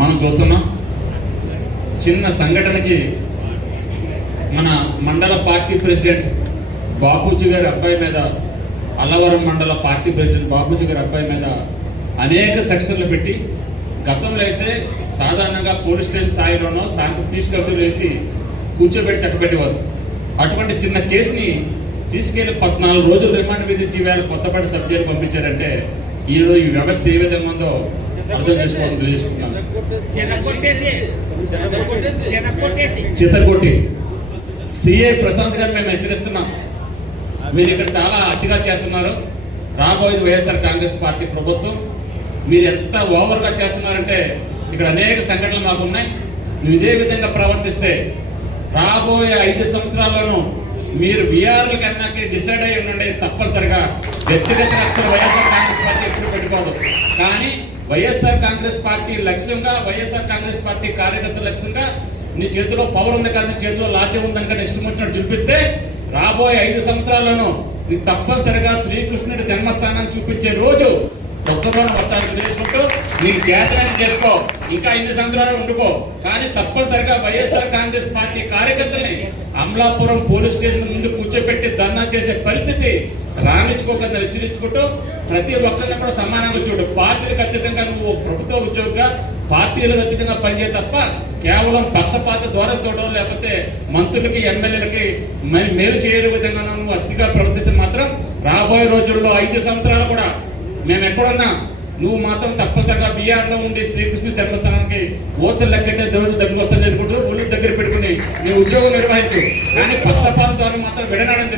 మనం చూస్తున్నాం. చిన్న సంఘటనకి మన మండల పార్టీ ప్రెసిడెంట్ బాపూజీ గారి అబ్బాయి మీద అల్లవరం మండల పార్టీ ప్రెసిడెంట్ బాపూజీ గారి అబ్బాయి మీద అనేక సెక్షన్లు పెట్టి గతంలో అయితే సాధారణంగా పోలీస్ స్టేషన్ స్థాయిలోనో శాంతి పీస్ కమిటీలు వేసి కూర్చోబెట్టి చక్కబెట్టేవారు. అటువంటి చిన్న కేసుని తీసుకెళ్ళి పద్నాలుగు రోజులు రిమాండ్ విధించి వేళ కొత్తపాటి సబ్ జైలు పంపించారంటే ఈరోజు ఈ వ్యవస్థ ఏ విధంగా ఉందో అర్థం చేసుకోవాలని సిఏ ప్రశాంత్ గారిని మేము హెచ్చరిస్తున్నాం. మీరు ఇక్కడ చాలా అతిగా చేస్తున్నారు. రాబోయేది వైఎస్ఆర్ కాంగ్రెస్ పార్టీ ప్రభుత్వం. మీరు ఎంత ఓవర్గా చేస్తున్నారంటే ఇక్కడ అనేక సంఘటనలు మాకు ఉన్నాయి. నువ్వు ఇదే విధంగా ప్రవర్తిస్తే రాబోయే ఐదు సంవత్సరాల్లోనూ మీరు బీఆర్ల కన్నాకి డిసైడ్ అయి ఉండండి తప్పనిసరిగా వ్యక్తిగత లక్ష్యం వైఎస్ఆర్ కాంగ్రెస్ పార్టీ ఎప్పుడు పెట్టుకోదు కానీ వైఎస్ఆర్ కాంగ్రెస్ పార్టీ లక్ష్యంగా వైఎస్ఆర్ కాంగ్రెస్ పార్టీ కార్యకర్తల లక్ష్యంగా నీ చేతిలో పవర్ ఉంది కదా చేతిలో లాఠీ ఉందని కానీ ఇష్టం వచ్చినట్టు చూపిస్తే రాబోయే ఐదు సంవత్సరాల్లోనూ నీకు తప్పనిసరిగా శ్రీకృష్ణుడి జన్మస్థానాన్ని చూపించే రోజు దగ్గరలోనే వస్తాను తెలుసుకుంటూ నీకు చేతనైతే చేసుకో. ఇంకా ఇన్ని సంవత్సరాలు ఉండుకో. కానీ తప్పనిసరిగా వైఎస్ఆర్ కాంగ్రెస్ పార్టీ కార్యకర్తల్ని అమలాపురం పోలీస్ స్టేషన్ ముందు కూర్చోబెట్టి ధర్నా చేసే పరిస్థితి రాణించుకోకుండా హెచ్చరించుకుంటూ ప్రతి ఒక్కరిని కూడా సమానంగా చూడు. పార్టీలకు అత్యంత పార్టీలకు అతీతంగా పనిచేయ తప్ప కేవలం పక్షపాత ద్వారా ధోరణితోటో లేకపోతే మంత్రులకి ఎమ్మెల్యేలకి మేలు చేయని విధంగా నువ్వు అతిగా ప్రవర్తిస్తే మాత్రం రాబోయే రోజుల్లో ఐదు సంవత్సరాలు కూడా మేము ఎక్కడున్నా నువ్వు మాత్రం తప్పనిసరిగా బీఆర్లో ఉండి శ్రీకృష్ణ జన్మస్థానానికి ఓచలు లెక్కెట్టే దేవుడు దగ్గర వస్తాను అనుకుంటూ ఒళ్ళు దగ్గర పెట్టుకుని నీ ఉద్యోగం నిర్వహించు. కానీ పక్షపాత ద్వారా మాత్రం విడనాడని